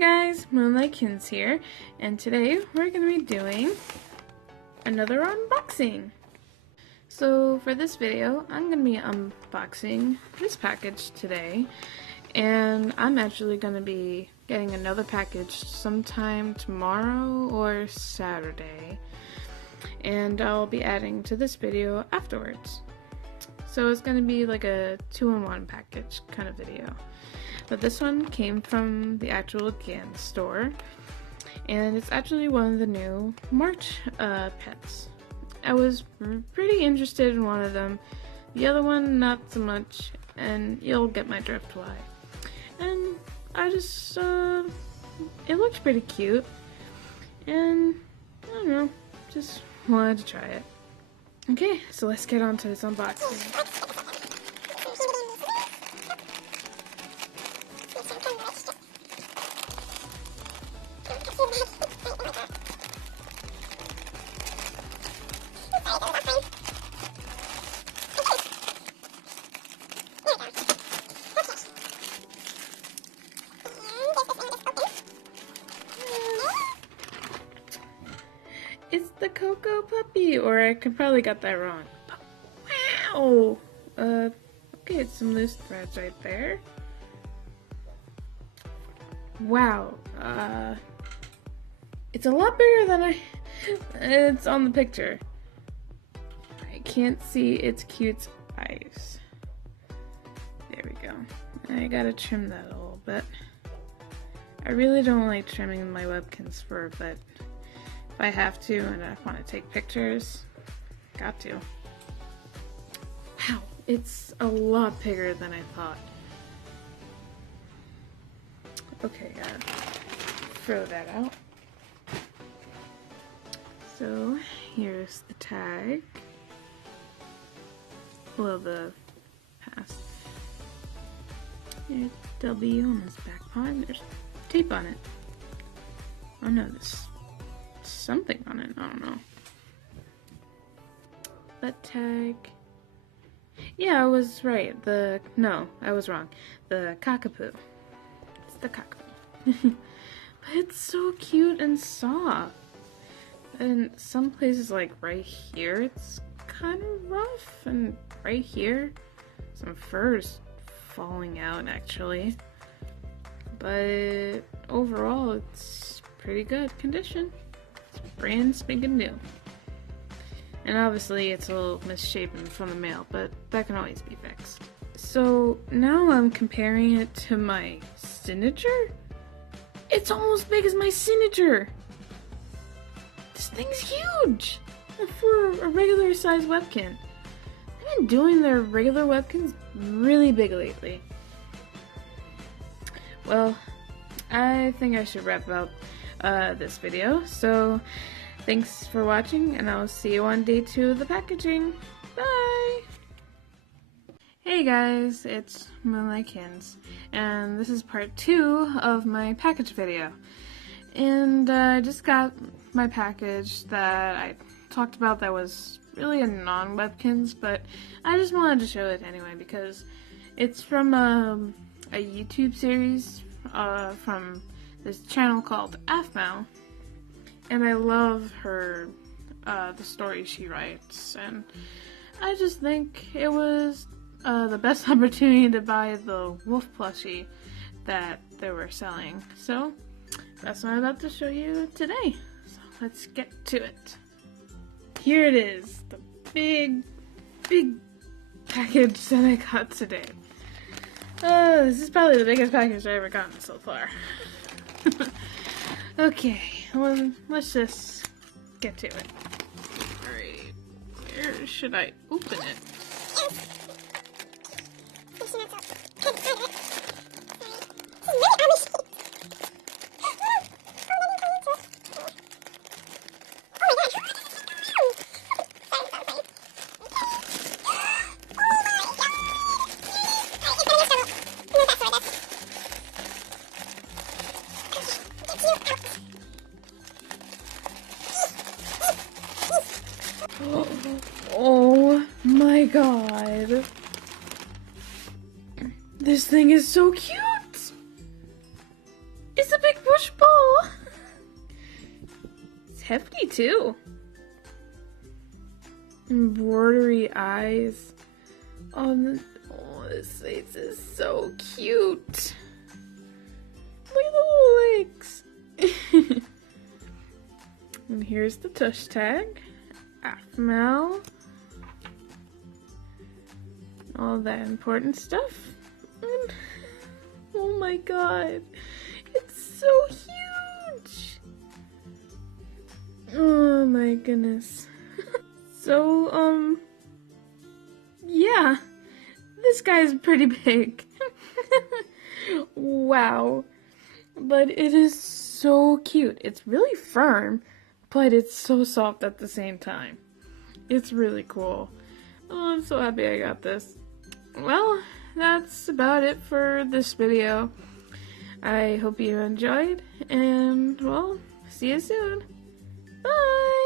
guys, WEBKINZ here, and today we're going to be doing another unboxing. So for this video, I'm going to be unboxing this package today, and I'm actually going to be getting another package sometime tomorrow or Saturday, and I'll be adding to this video afterwards. So it's going to be like a 2-in-1 package kind of video. But this one came from the actual WEBKINZ store, and it's actually one of the new March pets. I was pretty interested in one of them, the other one not so much, and you'll get my drift why. And I just, it looks pretty cute, and I don't know, just wanted to try it. Okay, so let's get on to this unboxing. It's the Cocoa Puppy, or I could probably got that wrong. Wow! Okay, some loose threads right there. Wow, it's a lot bigger than it's on the picture. I can't see its cute eyes. There we go. I gotta trim that a little bit. I really don't like trimming my WEBKINZ fur, but if I have to and I want to take pictures, got to. Wow, it's a lot bigger than I thought. Okay, gotta throw that out. So here's the tag. Well, the pass. There's W on his back paw, and there's tape on it. Oh no, there's something on it, I don't know. Butt tag. Yeah, I was right. No, I was wrong. The cockapoo. It's the cockapoo. But it's so cute and soft. And some places, like right here, it's kind of rough, and right here, some fur is falling out actually. But overall, it's pretty good condition. It's brand spanking new. And obviously it's a little misshapen from the mail, but that can always be fixed. So now I'm comparing it to my signature. It's almost big as my signature. This thing's huge for a regular size WEBKIN. I've been doing their regular WEBKINZ really big lately. Well, I think I should wrap up this video. So thanks for watching, and I'll see you on day 2 of the packaging. Bye! Hey guys, it's WEBKINZ, and this is part 2 of my package video. And I just got my package that I talked about that was really a non-WEBKINZ, but I just wanted to show it anyway because it's from a YouTube series from this channel called aphmau, and I love her, the stories she writes, and I just think it was the best opportunity to buy the wolf plushie that they were selling. So that's what I'm about to show you today. So let's get to it. Here it is, the big package that I got today. This is probably the biggest package I've ever gotten so far. Okay, well, let's just get to it. Alright, where should I open it? Oh my god. This thing is so cute! It's a big push ball! It's hefty too. Embroidery eyes on the... Oh, this face is so cute. Look at the little legs. And here's the tush tag. Aphmau. All that important stuff. And, oh my god. It's so huge. Oh my goodness. So, yeah. This guy's pretty big. Wow. But it is so cute. It's really firm, but it's so soft at the same time. It's really cool. Oh, I'm so happy I got this. Well, that's about it for this video. I hope you enjoyed, and, well, see you soon. Bye!